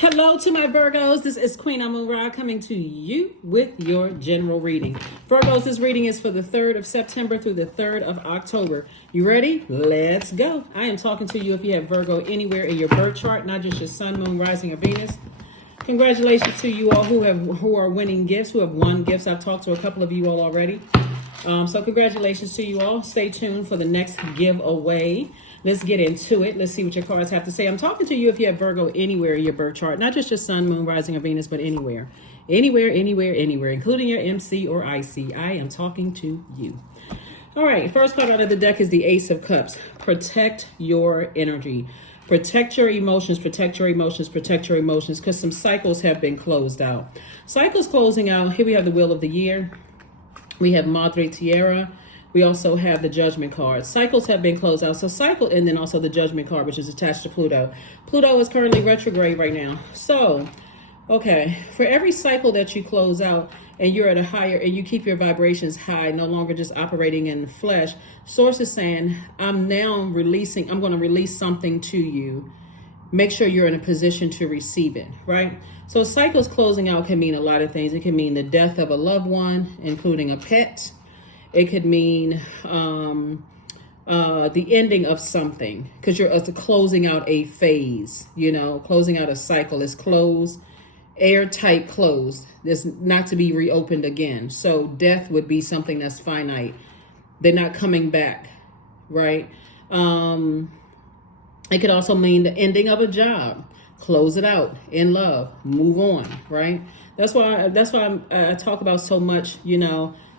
Hello to my Virgos. This is Queen Amun Ra coming to you with your general reading. Virgos, this reading is for the 3rd of September through the 3rd of October. You ready? Let's go. I am talking to you if you have Virgo anywhere in your birth chart, not just your sun, moon, rising, or Venus. Congratulations to you all who are winning gifts, who have won gifts. I've talked to a couple of you all already. So congratulations to you all. Stay tuned for the next giveaway. Let's get into it. Let's see what your cards have to say. I'm talking to you if you have Virgo anywhere in your birth chart, not just your sun, moon, rising, or Venus, but anywhere. Anywhere, including your MC or IC. I am talking to you. All right, first card out of the deck is the Ace of Cups. Protect your energy. Protect your emotions, protect your emotions, protect your emotions, because some cycles have been closed out. Cycles closing out. Here we have the Wheel of the Year. We have Madre Tierra. We also have the Judgment card. Cycles have been closed out. So cycle, and then also the Judgment card, which is attached to Pluto. Pluto is currently retrograde right now. So, okay, for every cycle that you close out and you're at a higher, and you keep your vibrations high, no longer just operating in the flesh, Source is saying, I'm going to release something to you. Make sure you're in a position to receive it, right? So cycles closing out can mean a lot of things. It can mean the death of a loved one, including a pet. It could mean the ending of something, because you're closing out a phase, closing out a cycle is closed, airtight closed. It's not to be reopened again. So death would be something that's finite. They're not coming back, right? It could also mean the ending of a job. Close it out in love, move on, right? That's why I talk about so much,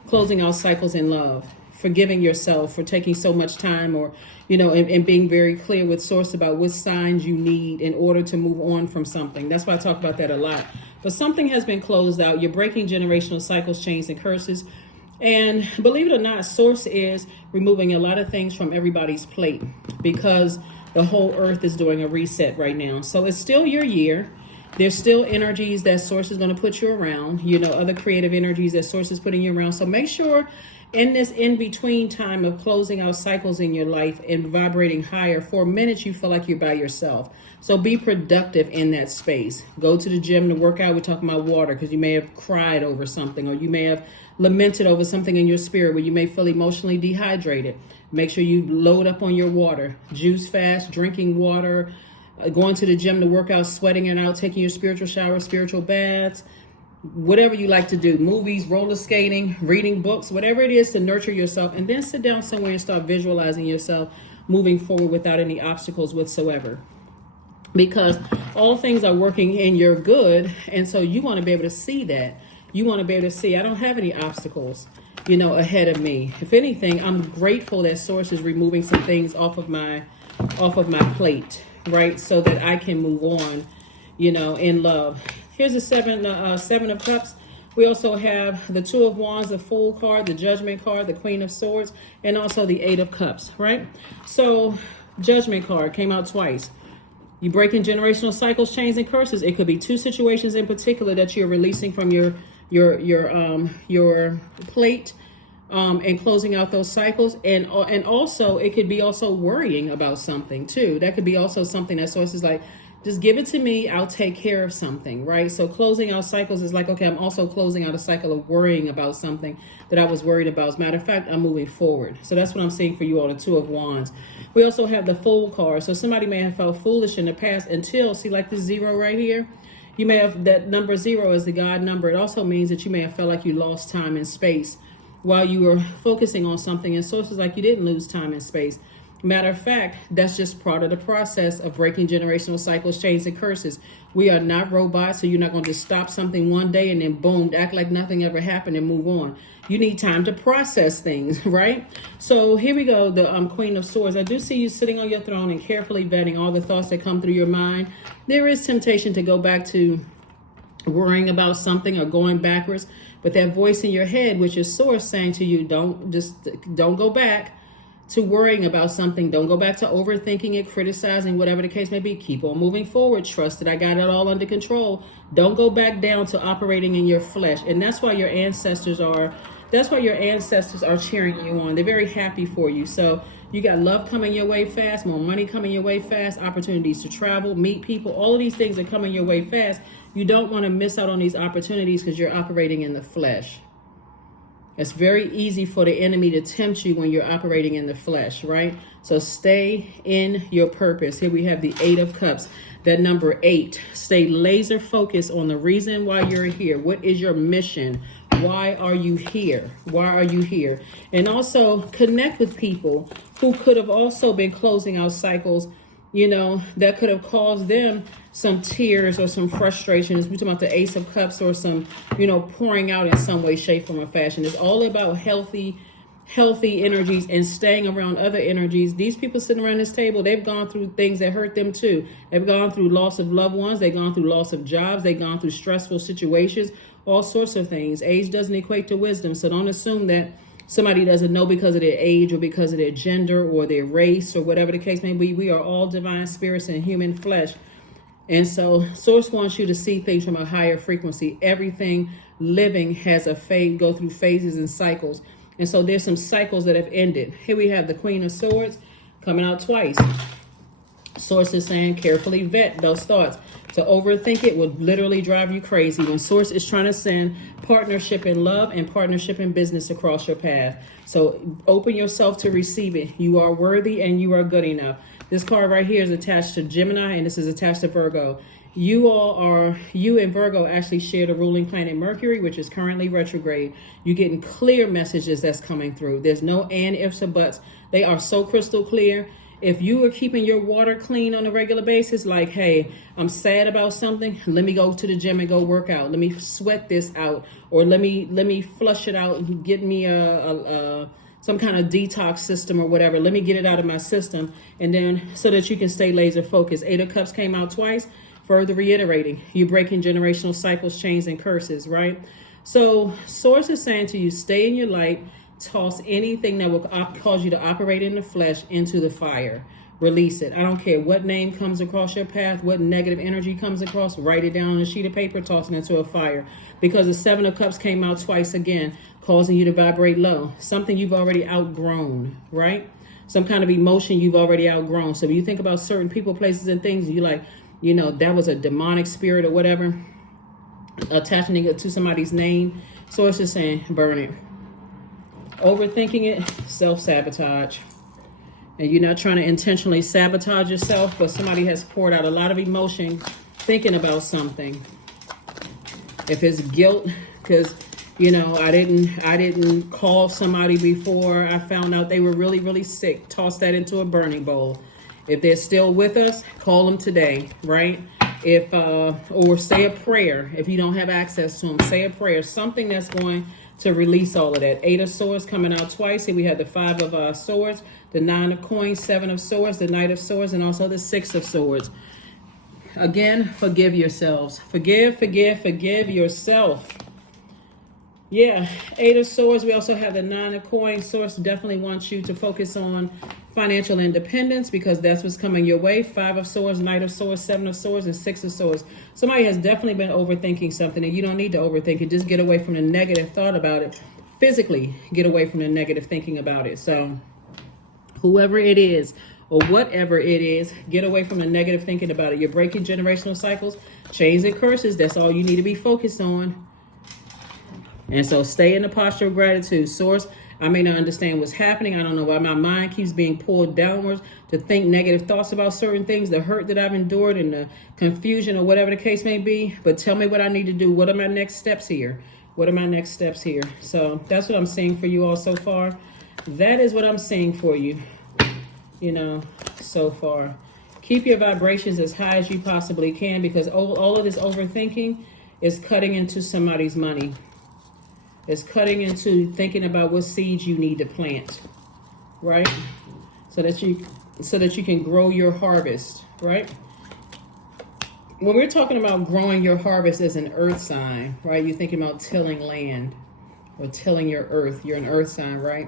closing out cycles in love, forgiving yourself for taking so much time, or, and being very clear with Source about what signs you need in order to move on from something. That's why I talk about that a lot. But something has been closed out. You're breaking generational cycles, chains, and curses. And believe it or not, Source is removing a lot of things from everybody's plate, because the whole earth is doing a reset right now. So it's still your year. There's still energies that Source is going to put you around, other creative energies that Source is putting you around. So make sure in this in-between time of closing out cycles in your life and vibrating higher, for minutes you feel like you're by yourself. So be productive in that space. Go to the gym to work out. We're talking about water, because you may have cried over something, or you may have lamented over something in your spirit where you may feel emotionally dehydrated. Make sure you load up on your water. Juice fast, drinking water, going to the gym to work out, sweating it out, taking your spiritual shower, spiritual baths, whatever you like to do. Movies, roller skating, reading books, whatever it is to nurture yourself. And then sit down somewhere and start visualizing yourself moving forward without any obstacles whatsoever. Because all things are working in your good. And so you want to be able to see that. You want to be able to see, I don't have any obstacles, ahead of me. If anything, I'm grateful that Source is removing some things off of my plate, right? So that I can move on, in love. Here's the seven of Cups. We also have the Two of Wands, the Fool card, the Judgment card, the Queen of Swords, and also the Eight of Cups, right? So Judgment card came out twice. You breaking generational cycles, chains, and curses. It could be two situations in particular that you're releasing from your plate, and closing out those cycles. And also it could be also worrying about something too. That could be also something that Source is like, just give it to me, I'll take care of something, right? So closing out cycles is like, okay, I'm also closing out a cycle of worrying about something that I was worried about. As a matter of fact, I'm moving forward. So that's what I'm seeing for you all, the Two of Wands. We also have the Fool card. So somebody may have felt foolish in the past until, see like this 0 right here? You may have, that number 0 is the God number. It also means that you may have felt like you lost time and space while you were focusing on something. And Source is like, you didn't lose time and space. Matter of fact, that's just part of the process of breaking generational cycles, chains, and curses. We are not robots, so you're not going to just stop something one day and then boom, act like nothing ever happened and move on. You need time to process things, right? So here we go, the Queen of Swords. I do see you sitting on your throne and carefully vetting all the thoughts that come through your mind. There is temptation to go back to worrying about something or going backwards, but that voice in your head, which is Source, saying to you, don't go back to worrying about something. Don't go back to overthinking it, criticizing, whatever the case may be. Keep on moving forward. Trust that I got it all under control. Don't go back down to operating in your flesh. And that's why your ancestors are cheering you on. They're very happy for you. So You got love coming your way fast, more money coming your way fast, opportunities to travel, meet people. All of these things are coming your way fast. You don't want to miss out on these opportunities because you're operating in the flesh. It's very easy for the enemy to tempt you when you're operating in the flesh, right? So stay in your purpose. Here we have the 8 of Cups. That number 8. Stay laser focused on the reason why you're here. What is your mission? Why are you here? Why are you here? And also connect with people who could have also been closing out cycles, you know, that could have caused them some tears or some frustrations. We're talking about the Ace of Cups or some, you know, pouring out in some way, shape, form, or fashion. It's all about healthy energies and staying around other energies. These people sitting around this table, they've gone through things that hurt them too. They've gone through loss of loved ones. They've gone through loss of jobs. They've gone through stressful situations, all sorts of things. Age doesn't equate to wisdom. So don't assume that somebody doesn't know because of their age or because of their gender or their race or whatever the case may be. We are all divine spirits in human flesh. And so Source wants you to see things from a higher frequency. Everything living has a phase, go through phases and cycles. And so there's some cycles that have ended. Here we have the Queen of Swords coming out twice. Source is saying carefully vet those thoughts. To overthink it would literally drive you crazy. When Source is trying to send partnership in love and partnership in business across your path. So open yourself to receive it. You are worthy and you are good enough. This card right here is attached to Gemini and this is attached to Virgo. You and Virgo actually share the ruling planet Mercury, which is currently retrograde. You're getting clear messages that's coming through. There's no and, ifs, or buts. They are so crystal clear. If you are keeping your water clean on a regular basis, like, hey, I'm sad about something, let me go to the gym and go work out. Let me sweat this out, or let me flush it out and get me some kind of detox system or whatever. Let me get it out of my system, and then so that you can stay laser focused. 8 of Cups came out twice, further reiterating you're breaking generational cycles, chains, and curses, right? So Source is saying to you, stay in your light. Toss anything that will cause you to operate in the flesh into the fire. Release it. I don't care what name comes across your path, what negative energy comes across, write it down on a sheet of paper, toss it into a fire. Because the 7 of Cups came out twice again, causing you to vibrate low. Something you've already outgrown, right? Some kind of emotion you've already outgrown. So when you think about certain people, places, and things, you're like, you know, that was a demonic spirit or whatever, attaching it to somebody's name. So it's just saying, burn it. Overthinking it, self-sabotage. And you're not trying to intentionally sabotage yourself, but somebody has poured out a lot of emotion thinking about something. If it's guilt, because, you know, I didn't call somebody before I found out they were really, really sick, toss that into a burning bowl. If they're still with us, call them today, right? Or say a prayer. If you don't have access to them, say a prayer. Something that's going to release all of that. 8 of Swords coming out twice. Here we have the 5 of Swords, the 9 of Coins, 7 of Swords, the Knight of Swords, and also the 6 of Swords. Again, forgive yourselves. Forgive yourself. Yeah, 8 of Swords. We also have the 9 of Coins. Source definitely wants you to focus on financial independence because that's what's coming your way. 5 of Swords, Knight of Swords, 7 of Swords, and 6 of Swords. Somebody has definitely been overthinking something, and you don't need to overthink it. Just get away from the negative thought about it. Physically get away from the negative thinking about it. So whoever it is or whatever it is, get away from the negative thinking about it. You're breaking generational cycles, chains, and curses. That's all you need to be focused on. And so stay in the posture of gratitude. Source, I may not understand what's happening. I don't know why my mind keeps being pulled downwards to think negative thoughts about certain things, the hurt that I've endured and the confusion or whatever the case may be. But tell me what I need to do. What are my next steps here? What are my next steps here? So that's what I'm seeing for you all so far. That is what I'm seeing for you, you know, so far. Keep your vibrations as high as you possibly can because all of this overthinking is cutting into somebody's money. It's cutting into thinking about what seeds you need to plant, right? So that you can grow your harvest, right? When we're talking about growing your harvest as an earth sign, right? You're thinking about tilling land or tilling your earth. You're an earth sign, right?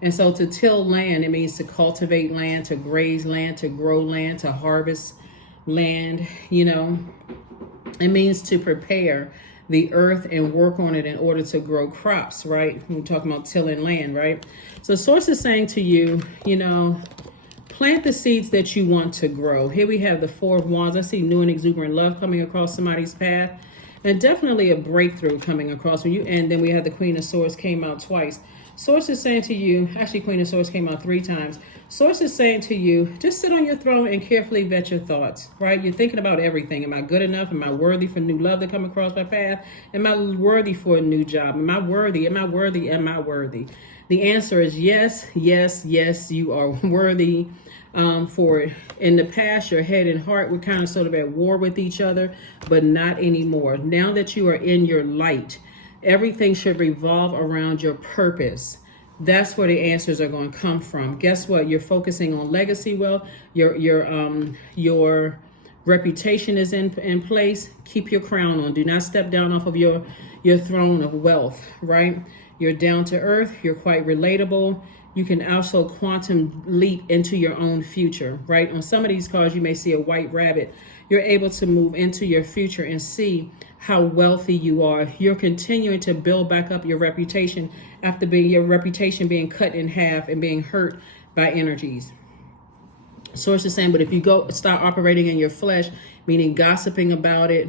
And so to till land, it means to cultivate land, to graze land, to grow land, to harvest land, you know. It means to prepare. the earth and work on it in order to grow crops, right? We're talking about tilling land, right? So source is saying to you, plant the seeds that you want to grow. Here we have the Four of Wands. I see new and exuberant love coming across somebody's path, and definitely a breakthrough coming across you. And then we have the Queen of Swords came out twice. Source is saying to you, actually Queen of Swords came out 3 times. Source is saying to you, just sit on your throne and carefully vet your thoughts, right? You're thinking about everything. Am I good enough? Am I worthy for new love to come across my path? Am I worthy for a new job? Am I worthy? Am I worthy? Am I worthy? The answer is yes, yes, yes, you are worthy. For in the past, your head and heart were kind of sort of at war with each other, but not anymore. Now that you are in your light, everything should revolve around your purpose. That's where the answers are going to come from. Guess what? You're focusing on legacy wealth. Your reputation is in place. Keep your crown on. Do not step down off of your throne of wealth, right? You're down to earth. You're quite relatable. You can also quantum leap into your own future, right? On some of these cards, you may see a white rabbit. You're able to move into your future and see how wealthy you are. You're continuing to build back up your reputation after your reputation being cut in half and being hurt by energies. Source is saying, but if you start operating in your flesh, meaning gossiping about it,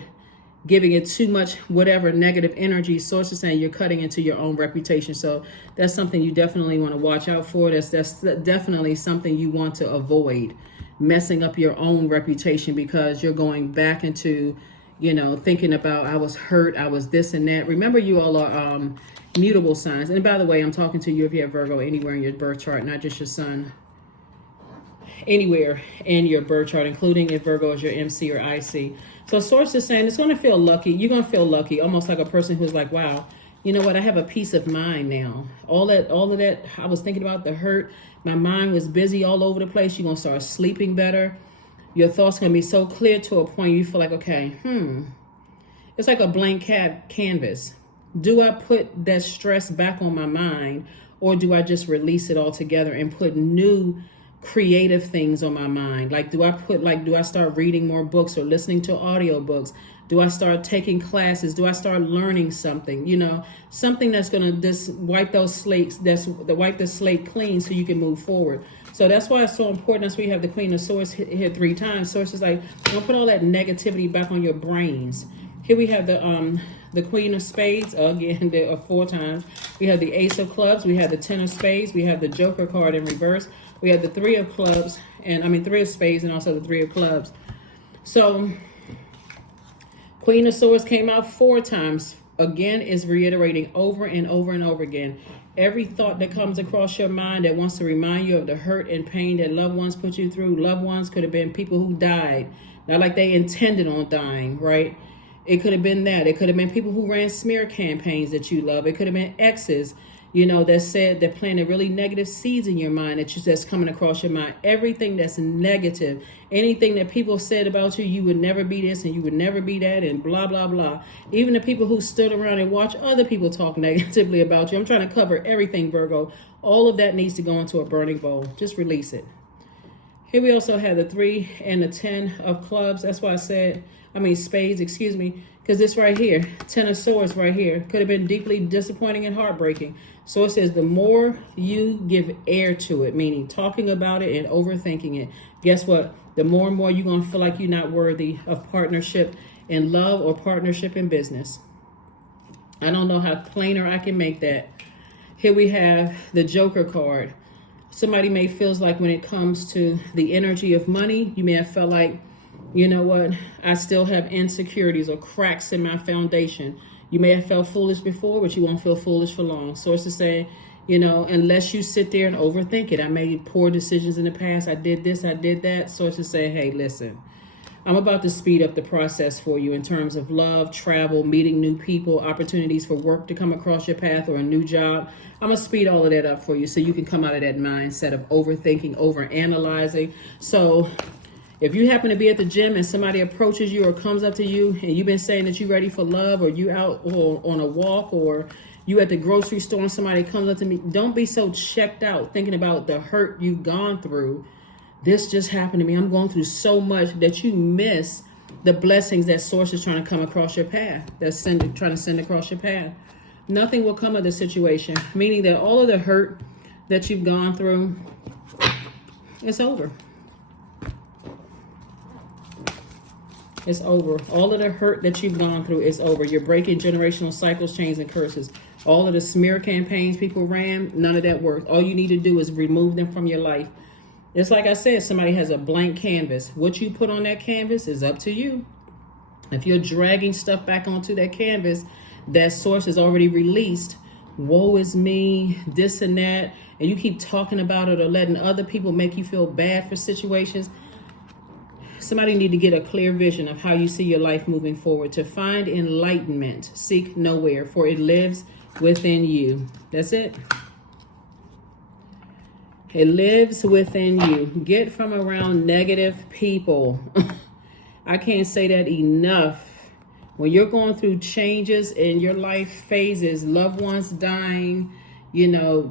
giving it too much whatever negative energy, source is saying you're cutting into your own reputation. So that's something you definitely want to watch out for. That's definitely something you want to avoid, messing up your own reputation, because you're going back into, thinking about, I was hurt, I was this and that. Remember, you all are mutable signs. And by the way, I'm talking to you if you have Virgo anywhere in your birth chart, not just your sun. Anywhere in your birth chart, including if Virgo is your MC or IC. So source is saying it's going to feel lucky. You're going to feel lucky, almost like a person who's like, wow, you know what? I have a peace of mind now. All of that, I was thinking about the hurt. My mind was busy all over the place. You're going to start sleeping better. Your thoughts going to be so clear to a point you feel like, okay, it's like a blank canvas. Do I put that stress back on my mind, or do I just release it all together and put new creative things on my mind? Like, do I start reading more books or listening to audiobooks? Do I start taking classes? Do I start learning something? Something that's going to just wipe the slate clean so you can move forward. So that's why it's so important. That's why you have the Queen of Swords here 3 times. Source is like, don't put all that negativity back on your brains. Here we have the Queen of Spades, again, there are 4 times. We have the Ace of Clubs. We have the 10 of Spades. We have the Joker card in reverse. We have the 3 of Clubs, 3 of Spades, and also the 3 of Clubs. So Queen of Swords came out 4 times. Again, is reiterating over and over and over again. Every thought that comes across your mind that wants to remind you of the hurt and pain that loved ones put you through. Loved ones could have been people who died, not like they intended on dying, right? It could have been that. It could have been people who ran smear campaigns that you love. It could have been exes, that planted really negative seeds in your mind that's coming across your mind. Everything that's negative, anything that people said about you, you would never be this and you would never be that and blah, blah, blah. Even the people who stood around and watched other people talk negatively about you. I'm trying to cover everything, Virgo. All of that needs to go into a burning bowl. Just release it. Here we also have the 3 and the 10 of Clubs. That's why I said, Spades, excuse me, because this right here, 10 of Swords right here, could have been deeply disappointing and heartbreaking. So it says the more you give air to it, meaning talking about it and overthinking it, guess what? The more and more you're going to feel like you're not worthy of partnership in love or partnership in business. I don't know how plainer I can make that. Here we have the Joker card. Somebody may feel like when it comes to the energy of money, you may have felt like, you know what, I still have insecurities or cracks in my foundation. You may have felt foolish before, but you won't feel foolish for long. Sources say, unless you sit there and overthink it. I made poor decisions in the past. I did this, I did that. Sources say, hey, listen, I'm about to speed up the process for you in terms of love, travel, meeting new people, opportunities for work to come across your path or a new job. I'm going to speed all of that up for you so you can come out of that mindset of overthinking, overanalyzing. So if you happen to be at the gym and somebody approaches you or comes up to you and you've been saying that you're ready for love, or you out or on a walk, or you at the grocery store and somebody comes up to me, don't be so checked out thinking about the hurt you've gone through. This just happened to me. I'm going through so much that you miss the blessings that source is trying to come across your path, that's trying to send across your path. Nothing will come of the situation, meaning that all of the hurt that you've gone through, it's over. It's over. All of the hurt that you've gone through is over. You're breaking generational cycles, chains, and curses. All of the smear campaigns people ran, none of that works. All you need to do is remove them from your life. It's like I said, somebody has a blank canvas. What you put on that canvas is up to you. If you're dragging stuff back onto that canvas, that source is already released. Woe is me, this and that. And you keep talking about it or letting other people make you feel bad for situations. Somebody need to get a clear vision of how you see your life moving forward. To find enlightenment, seek nowhere, for it lives within you. That's it. It lives within you. Get from around negative people. I can't say that enough. When you're going through changes in your life phases, loved ones dying,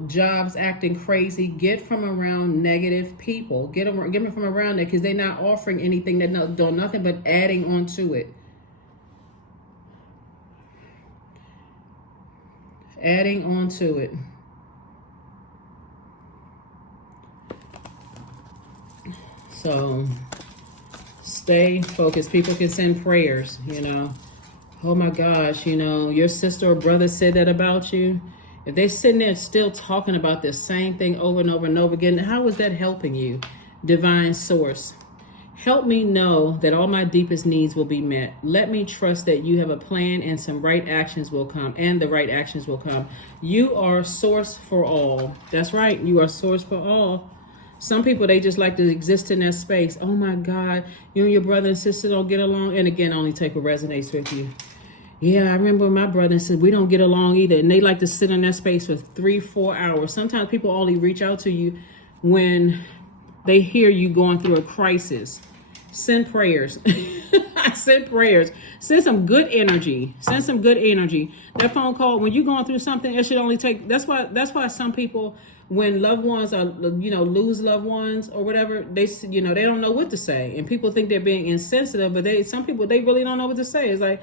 jobs acting crazy, get from around negative people. Get them from around there, because they're not offering anything, that doing nothing but adding on to it. Adding on to it. So stay focused. People can send prayers, Oh my gosh, your sister or brother said that about you. If they're sitting there still talking about the same thing over and over and over again, how is that helping you? Divine source, help me know that all my deepest needs will be met. Let me trust that you have a plan and some right actions will come, and the right actions will come. You are source for all. That's right. You are source for all. Some people, they just like to exist in that space. Oh my God, you and your brother and sister don't get along. And again, only take what resonates with you. Yeah, I remember my brother said we don't get along either. And they like to sit in that space for 3-4 hours. Sometimes people only reach out to you when they hear you going through a crisis. Send prayers. Send prayers. Send some good energy. Send some good energy. That phone call, when you're going through something, it should only take, that's why some people, when loved ones are, lose loved ones or whatever, they don't know what to say. And people think they're being insensitive, but some people, they really don't know what to say. It's like,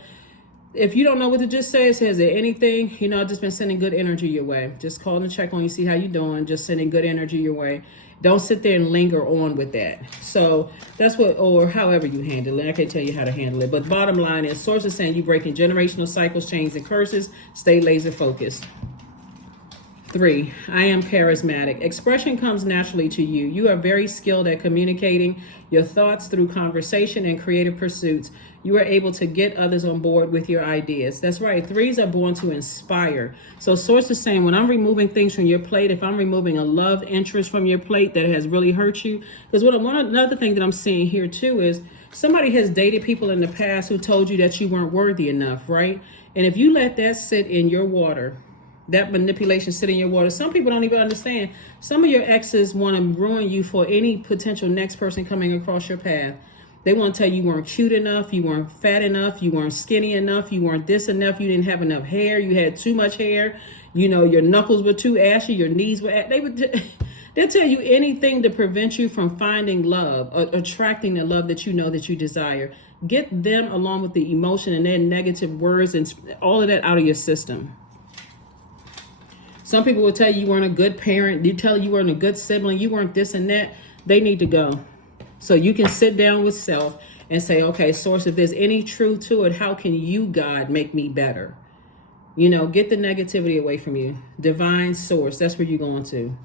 if you don't know what to just say, it says there anything, I've just been sending good energy your way. Just call and check on you, see how you doing. Just sending good energy your way. Don't sit there and linger on with that. So that's what, or however you handle it. I can't tell you how to handle it. But bottom line is, source is saying you breaking generational cycles, chains, and curses. Stay laser focused. 3, I am charismatic. Expression comes naturally to you. You are very skilled at communicating your thoughts through conversation and creative pursuits. You are able to get others on board with your ideas. That's right. 3s are born to inspire. So source is saying, when I'm removing things from your plate, if I'm removing a love interest from your plate that has really hurt you, because another thing that I'm seeing here too is somebody has dated people in the past who told you that you weren't worthy enough, right? And if you let that sit in your water, that manipulation sit in your water. Some people don't even understand. Some of your exes want to ruin you for any potential next person coming across your path. They want to tell you weren't cute enough, you weren't fat enough, you weren't skinny enough, you weren't this enough, you didn't have enough hair, you had too much hair, your knuckles were too ashy, your knees were they'll tell you anything to prevent you from finding love or attracting the love that that you desire. Get them, along with the emotion and their negative words and all of that, out of your system. Some people will tell you weren't a good parent. They tell you weren't a good sibling. You weren't this and that. They need to go. So you can sit down with self and say, okay, source, if there's any truth to it, how can you, God, make me better? Get the negativity away from you. Divine source, that's where you're going to.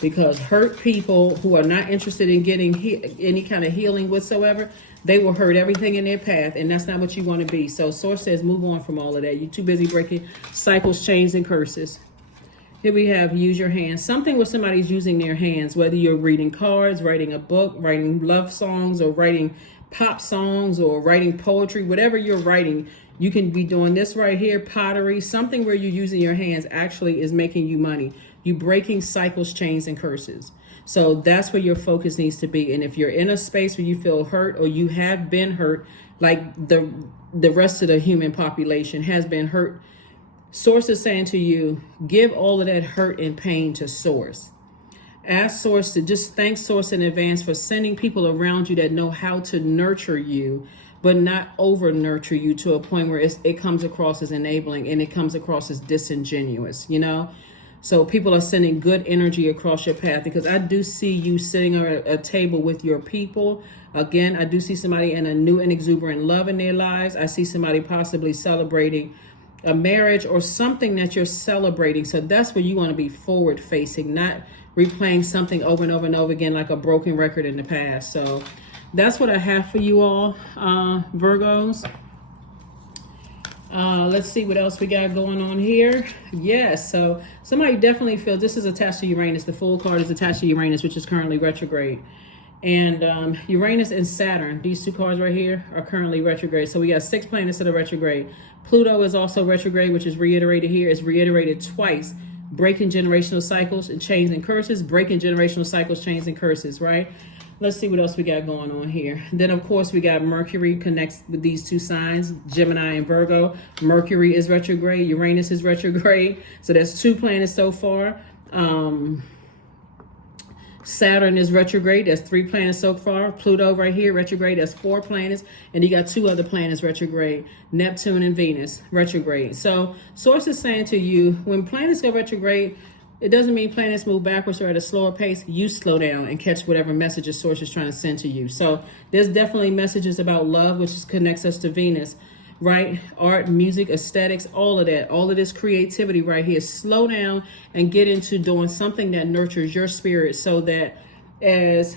Because hurt people who are not interested in getting any kind of healing whatsoever, they will hurt everything in their path, and that's not what you want to be. So source says move on from all of that. You're too busy breaking cycles, chains, and curses. Here we have use your hands. Something where somebody's using their hands, whether you're reading cards, writing a book, writing love songs, or writing pop songs, or writing poetry, whatever you're writing, you can be doing this right here, pottery. Something where you're using your hands actually is making you money. You breaking cycles, chains, and curses. So that's where your focus needs to be. And if you're in a space where you feel hurt, or you have been hurt, like the rest of the human population has been hurt, source is saying to you, give all of that hurt and pain to source. Ask Source to just thank Source in advance for sending people around you that know how to nurture you, but not over nurture you to a point where it comes across as enabling and it comes across as disingenuous, you know? So people are sending good energy across your path, because I do see you sitting at a table with your people. Again, I do see somebody in a new and exuberant love in their lives. I see somebody possibly celebrating a marriage or something that you're celebrating. So that's where you want to be forward facing, not replaying something over and over and over again like a broken record in the past. So that's what I have for you all, Virgos. Let's see what else we got going on here. Yes, so somebody definitely feels this is attached to Uranus. The Fool card is attached to Uranus, which is currently retrograde. And Uranus and Saturn, these two cards right here, are currently retrograde. So we got 6 planets that are retrograde. Pluto is also retrograde, which is reiterated here. It's reiterated twice. Breaking generational cycles and chains and curses. Breaking generational cycles, chains and curses, right? Let's see what else we got going on here. Then, of course, we got Mercury connects with these two signs, Gemini and Virgo. Mercury is retrograde. Uranus is retrograde. So that's 2 planets so far. Saturn is retrograde. That's 3 planets so far. Pluto right here, retrograde. That's 4 planets. And you got 2 other planets retrograde. Neptune and Venus, retrograde. So Source is saying to you, when planets go retrograde, it doesn't mean planets move backwards or at a slower pace. You slow down and catch whatever messages Source is trying to send to you. So there's definitely messages about love, which connects us to Venus, right? Art, music, aesthetics, all of that. All of this creativity right here. Slow down and get into doing something that nurtures your spirit, so that as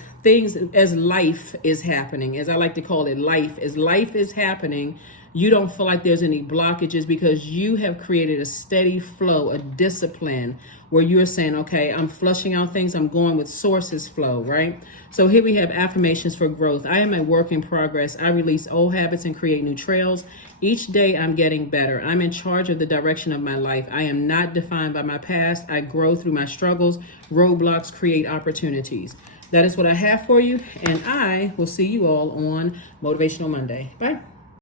life is happening, as I like to call it, life is happening, you don't feel like there's any blockages, because you have created a steady flow, a discipline, where you're saying, okay, I'm flushing out things, I'm going with Source's flow, right? So here we have affirmations for growth. I am a work in progress. I release old habits and create new trails. Each day I'm getting better. I'm in charge of the direction of my life. I am not defined by my past. I grow through my struggles. Roadblocks create opportunities. That is what I have for you, and I will see you all on Motivational Monday. Bye.